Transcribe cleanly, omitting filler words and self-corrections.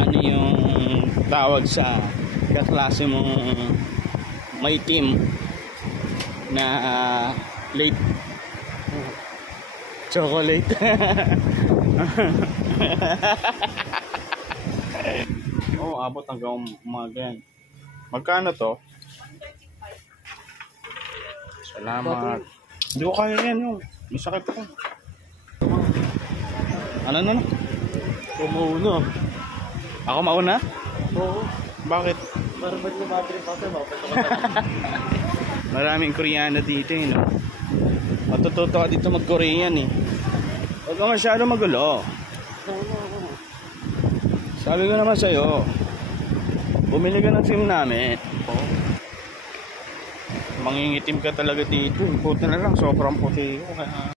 Ano yung tawag sa kaklase mong may team na late chocolate? Oh, abot hanggang umaga yan. Magkano to? Salamat. Hindi ko kaya yan yung. May sakit ako. Ano na? Umuuna. Ako mauna? Oo. Bakit? Para ba't yung battery pa ito? Maraming Koreano dito eh, no? Matututo ka dito mag-Korean eh. Huwag ka masyado magulo. Sabi ko naman sa'yo, bumili ka ng SIM namin. Mangingitim ka talaga dito. Puti na lang, sobrang puti ko.